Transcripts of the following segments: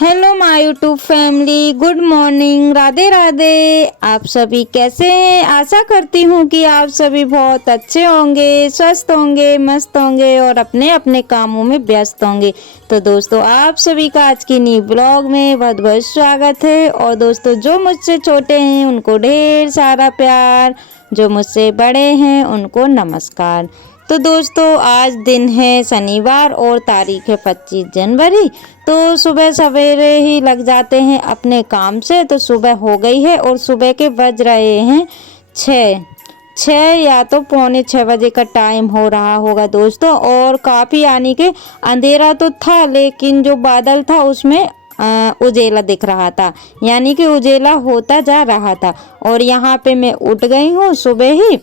Hello my YouTube family, good morning, Radhe Radhe. आप सभी कैसे हैं? आशा करती हूँ कि आप सभी बहुत अच्छे होंगे, स्वस्थ होंगे, मस्त होंगे और अपने अपने कामों में व्यस्त होंगे। तो दोस्तों, आप सभी का आज की न्यू ब्लॉग में बहुत बहुत स्वागत है। और दोस्तों, जो मुझसे छोटे हैं उनको ढेर सारा प्यार, जो मुझसे बड़े हैं उनको नमस्कार। तो दोस्तों, आज दिन है शनिवार और तारीख है 25 जनवरी। तो सुबह सवेरे ही लग जाते हैं अपने काम से। तो सुबह हो गई है और सुबह के बज रहे हैं 6 या तो पौने 6 बजे का टाइम हो रहा होगा दोस्तों। और काफ़ी यानी कि अंधेरा तो था, लेकिन जो बादल था उसमें उजेला दिख रहा था, यानी कि उजेला होता जा रहा था। और यहाँ पे मैं उठ गई हूँ सुबह ही।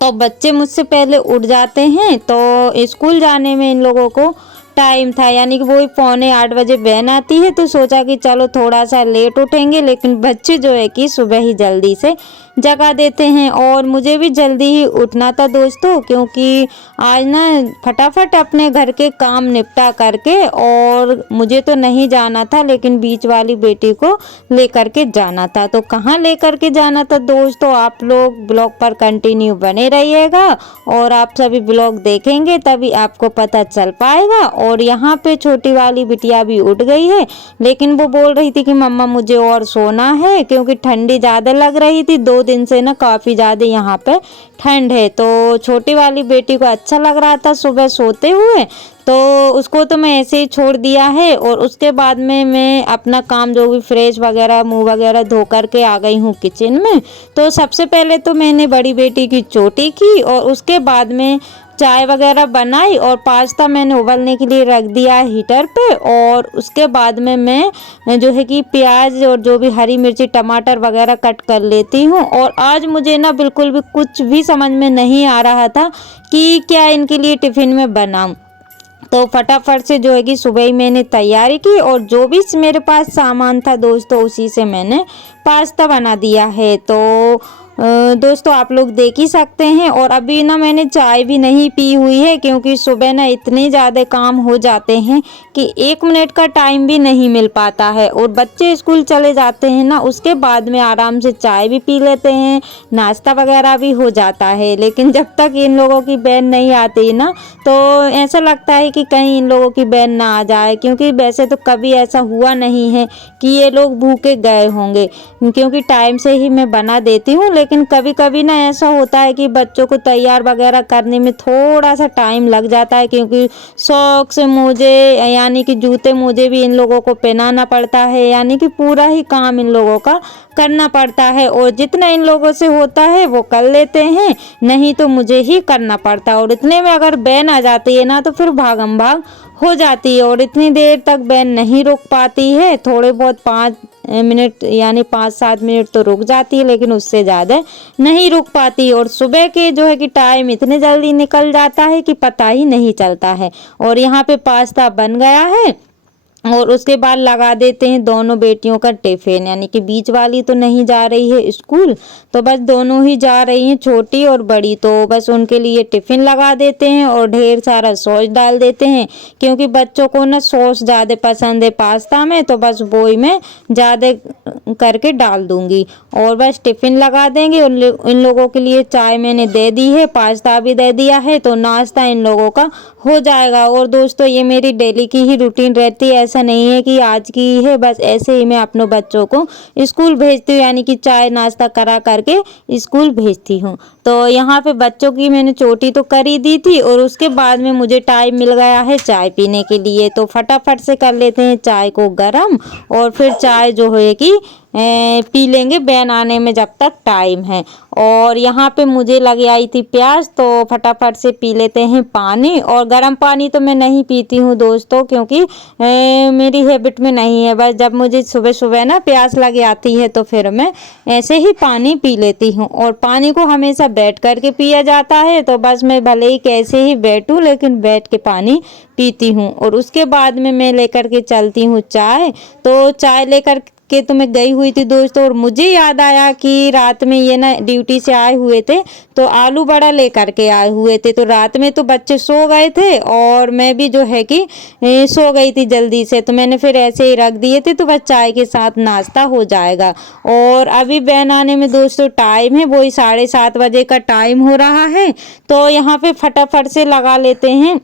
तो बच्चे मुझसे पहले उठ जाते हैं, तो स्कूल जाने में इन लोगों को टाइम था, यानी कि वही पौने 8 बजे वैन आती है। तो सोचा कि चलो थोड़ा सा लेट उठेंगे, लेकिन बच्चे जो है कि सुबह ही जल्दी से जगा देते हैं। और मुझे भी जल्दी ही उठना था दोस्तों, क्योंकि आज ना फटाफट अपने घर के काम निपटा करके, और मुझे तो नहीं जाना था लेकिन बीच वाली बेटी को लेकर के जाना था। तो कहाँ लेकर के जाना था दोस्तों, आप लोग ब्लॉग पर कंटिन्यू बने रहिएगा और आप सभी ब्लॉग देखेंगे तभी आपको पता चल पाएगा। और यहाँ पे छोटी वाली बिटिया भी उठ गई है, लेकिन वो बोल रही थी कि मम्मा मुझे और सोना है, क्योंकि ठंडी ज़्यादा लग रही थी। 2 दिन से ना काफ़ी ज़्यादा यहाँ पे ठंड है। तो छोटी वाली बेटी को अच्छा लग रहा था सुबह सोते हुए, तो उसको तो मैं ऐसे ही छोड़ दिया है। और उसके बाद में मैं अपना काम जो भी फ्रेश वगैरह मुंह वगैरह धो करके आ गई हूँ किचन में। तो सबसे पहले तो मैंने बड़ी बेटी की चोटी की और उसके बाद में चाय वगैरह बनाई और पास्ता मैंने उबलने के लिए रख दिया हीटर पे। और उसके बाद में मैं जो है कि प्याज और जो भी हरी मिर्ची टमाटर वगैरह कट कर लेती हूँ। और आज मुझे ना बिल्कुल भी कुछ भी समझ में नहीं आ रहा था कि क्या इनके लिए टिफ़िन में बनाऊँ। तो फटाफट से जो है कि सुबह ही मैंने तैयारी की और जो भी मेरे पास सामान था दोस्तों उसी से मैंने पास्ता बना दिया है। तो दोस्तों, आप लोग देख ही सकते हैं। और अभी ना मैंने चाय भी नहीं पी हुई है, क्योंकि सुबह ना इतने ज़्यादा काम हो जाते हैं कि 1 मिनट का टाइम भी नहीं मिल पाता है। और बच्चे स्कूल चले जाते हैं ना, उसके बाद में आराम से चाय भी पी लेते हैं, नाश्ता वगैरह भी हो जाता है। लेकिन जब तक इन लोगों की बहन नहीं आती ना, तो ऐसा लगता है कि कहीं इन लोगों की बहन ना आ जाए, क्योंकि वैसे तो कभी ऐसा हुआ नहीं है कि ये लोग भूखे गए होंगे, क्योंकि टाइम से ही मैं बना देती हूँ। लेकिन कभी कभी ना ऐसा होता है कि बच्चों को तैयार वगैरह करने में थोड़ा सा टाइम लग जाता है, क्योंकि सॉक्स मोजे यानी कि जूते मोजे भी इन लोगों को पहनाना पड़ता है, यानी कि पूरा ही काम इन लोगों का करना पड़ता है। और जितना इन लोगों से होता है वो कर लेते हैं, नहीं तो मुझे ही करना पड़ता है। और इतने में अगर बहन आ जाती है ना तो फिर भागम भाग हो जाती है, और इतनी देर तक बहन नहीं रुक पाती है। थोड़े बहुत 5 मिनट यानी 5-7 मिनट तो रुक जाती है, लेकिन उससे ज़्यादा नहीं रुक पाती। और सुबह के जो है कि टाइम इतने जल्दी निकल जाता है कि पता ही नहीं चलता है। और यहाँ पे पास्ता बन गया है और उसके बाद लगा देते हैं दोनों बेटियों का टिफ़िन, यानी कि बीच वाली तो नहीं जा रही है स्कूल, तो बस दोनों ही जा रही हैं, छोटी और बड़ी। तो बस उनके लिए टिफ़िन लगा देते हैं और ढेर सारा सॉस डाल देते हैं, क्योंकि बच्चों को ना सॉस ज़्यादा पसंद है पास्ता में, तो बस वो ही मैं ज़्यादा करके डाल दूंगी। और बस टिफ़िन लगा देंगे। इन लोगों के लिए चाय मैंने दे दी है, पास्ता भी दे दिया है, तो नाश्ता इन लोगों का हो जाएगा। और दोस्तों, ये मेरी डेली की ही रूटीन रहती है, ऐसा नहीं है कि आज की है, बस ऐसे ही मैं अपने बच्चों को स्कूल भेजती हूँ, यानी कि चाय नाश्ता करा करके स्कूल भेजती हूँ। तो यहाँ पे बच्चों की मैंने चोटी तो कर ही दी थी और उसके बाद में मुझे टाइम मिल गया है चाय पीने के लिए। तो फटाफट से कर लेते हैं चाय को गरम, और फिर चाय जो है कि पी लेंगे बहन आने में जब तक टाइम है। और यहाँ पे मुझे लगी आई थी प्यास, तो फटाफट से पी लेते हैं पानी। और गर्म पानी तो मैं नहीं पीती हूँ दोस्तों, क्योंकि मेरी हैबिट में नहीं है। बस जब मुझे सुबह सुबह ना प्यास लगी आती है तो फिर मैं ऐसे ही पानी पी लेती हूँ। और पानी को हमेशा बैठ करके पिया जाता है, तो बस मैं भले ही कैसे ही बैठूँ लेकिन बैठ के पानी पीती हूँ। और उसके बाद में मैं लेकर के चलती हूँ चाय। तो चाय लेकर के तो मैं गई हुई थी दोस्तों, और मुझे याद आया कि रात में ये ना ड्यूटी से आए हुए थे तो आलू बड़ा लेकर के आए हुए थे। तो रात में तो बच्चे सो गए थे और मैं भी जो है कि सो गई थी जल्दी से, तो मैंने फिर ऐसे ही रख दिए थे, तो बस चाय के साथ नाश्ता हो जाएगा। और अभी बहन आने में दोस्तों टाइम है, वही 7:30 बजे का टाइम हो रहा है। तो यहाँ पे फटाफट से लगा लेते हैं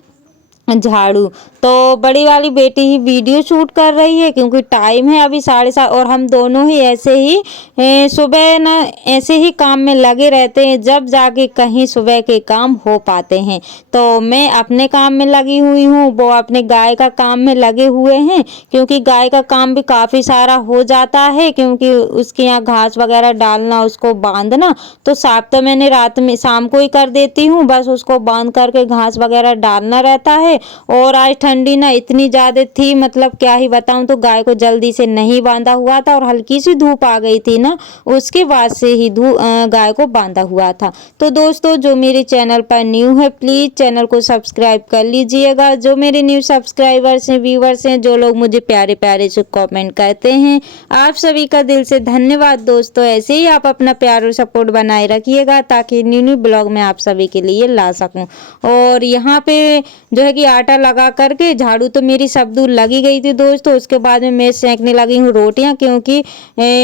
झाड़ू। तो बड़ी वाली बेटी ही वीडियो शूट कर रही है क्योंकि टाइम है अभी 7:30, और हम दोनों ही ऐसे ही सुबह ना ऐसे ही काम में लगे रहते हैं, जब जाके कहीं सुबह के काम हो पाते हैं। तो मैं अपने काम में लगी हुई हूँ, वो अपने गाय का काम में लगे हुए हैं, क्योंकि गाय का काम भी काफ़ी सारा हो जाता है, क्योंकि उसके यहाँ घास वगैरह डालना, उसको बांधना। तो साफ तो मैंने रात में शाम को ही कर देती हूँ, बस उसको बांध करके घास वगैरह डालना रहता है। और आज ठंडी ना इतनी ज़्यादा थी, मतलब क्या ही बताऊं, तो गाय को जल्दी से नहीं बांधा हुआ था और हल्की सी धूप आ गई थी ना, उसके बाद से ही गाय को बांधा हुआ था। तो दोस्तों जो मेरे चैनल पर न्यू है प्लीज़ चैनल को सब्सक्राइब कर लीजिएगा। जो मेरे न्यू सब्सक्राइबर्स हैं, व्यूवर्स हैं, जो लोग मुझे प्यारे प्यारे से कमेंट करते हैं, आप सभी का दिल से धन्यवाद दोस्तों। ऐसे ही आप अपना प्यार और सपोर्ट बनाए रखिएगा ताकि न्यू न्यू ब्लॉग मैं आप सभी के लिए ला सकूं। और यहाँ पे जो है कि आटा लगा करके झाड़ू तो मेरी सब दूर लगी गई थी दोस्तों। उसके बाद में मैं सेंकने लगी हूँ रोटियाँ, क्योंकि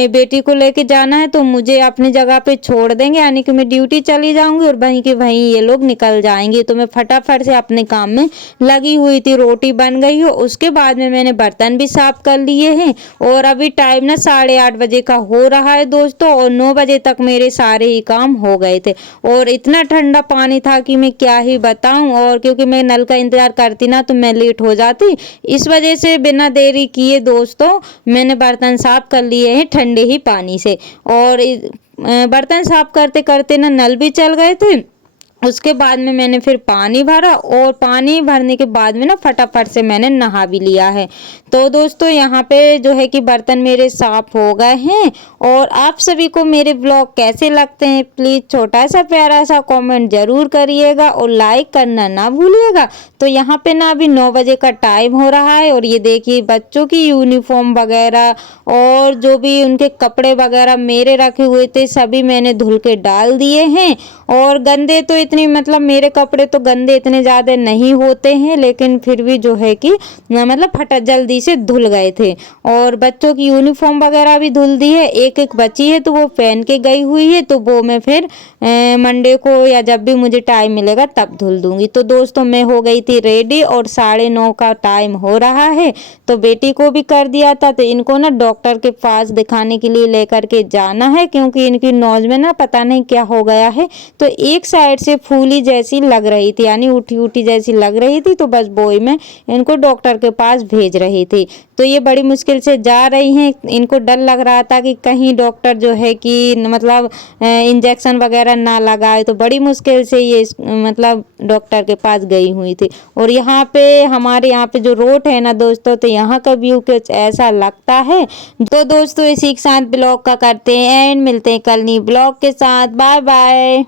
बेटी को लेके जाना है तो मुझे अपनी जगह पे छोड़ देंगे, यानी कि मैं ड्यूटी चली जाऊंगी और वहीं के वहीं ये लोग निकल जाएंगे। तो मैं फटाफट से अपने काम में लगी हुई थी, रोटी बन गई हो, उसके बाद में मैंने बर्तन भी साफ कर लिए हैं। और अभी टाइम ना 8:30 बजे का हो रहा है दोस्तों, और 9 बजे तक मेरे सारे ही काम हो गए थे। और इतना ठंडा पानी था कि मैं क्या ही बताऊं, और क्योंकि मैं नल का इंतजार करती ना तो मैं लेट हो जाती, इस वजह से बिना देरी किए दोस्तों मैंने बर्तन साफ कर लिए हैं ठंडे ही पानी से। और बर्तन साफ करते करते ना नल भी चल गए थे। उसके बाद में मैंने फिर पानी भरा, और पानी भरने के बाद में ना फटाफट से मैंने नहा भी लिया है। तो दोस्तों यहाँ पे जो है कि बर्तन मेरे साफ हो गए हैं। और आप सभी को मेरे ब्लॉग कैसे लगते हैं प्लीज़ छोटा सा प्यारा सा कमेंट जरूर करिएगा, और लाइक करना ना भूलिएगा। तो यहाँ पे ना अभी 9 बजे का टाइम हो रहा है, और ये देखिए बच्चों की यूनिफॉर्म वगैरह और जो भी उनके कपड़े वगैरह मेरे रखे हुए थे सभी मैंने धुल के डाल दिए हैं। और गंदे तो इतनी, मतलब मेरे कपड़े तो गंदे इतने ज़्यादा नहीं होते हैं, लेकिन फिर भी जो है कि मतलब फटा जल्दी से धुल गए थे। और बच्चों की यूनिफॉर्म वगैरह भी धुल दी है, एक एक बची है तो वो पहन के गई हुई है, तो वो मैं फिर मंडे को या जब भी मुझे टाइम मिलेगा तब धुल दूंगी। तो दोस्तों मैं हो गई थी रेडी, और 9:30 का टाइम हो रहा है। तो बेटी को भी कर दिया था, तो इनको ना डॉक्टर के पास दिखाने के लिए लेकर के जाना है, क्योंकि इनकी नोज में ना पता नहीं क्या हो गया है। तो एक साइड से फूली जैसी लग रही थी, यानी उठी उठी जैसी लग रही थी, तो बस वही मैं इनको डॉक्टर के पास भेज रही थी। तो ये बड़ी मुश्किल से जा रही हैं, इनको डर लग रहा था कि कहीं डॉक्टर जो है कि मतलब इंजेक्शन वगैरह ना लगाए, तो बड़ी मुश्किल से ये मतलब डॉक्टर के पास गई हुई थी। और यहाँ पे हमारे यहाँ पे जो रोड है ना दोस्तों, तो यहाँ का व्यू कुछ ऐसा लगता है। तो दोस्तों इसी के साथ ब्लॉग का करते हैं एंड, मिलते हैं कल नई ब्लॉग के साथ। Bye bye.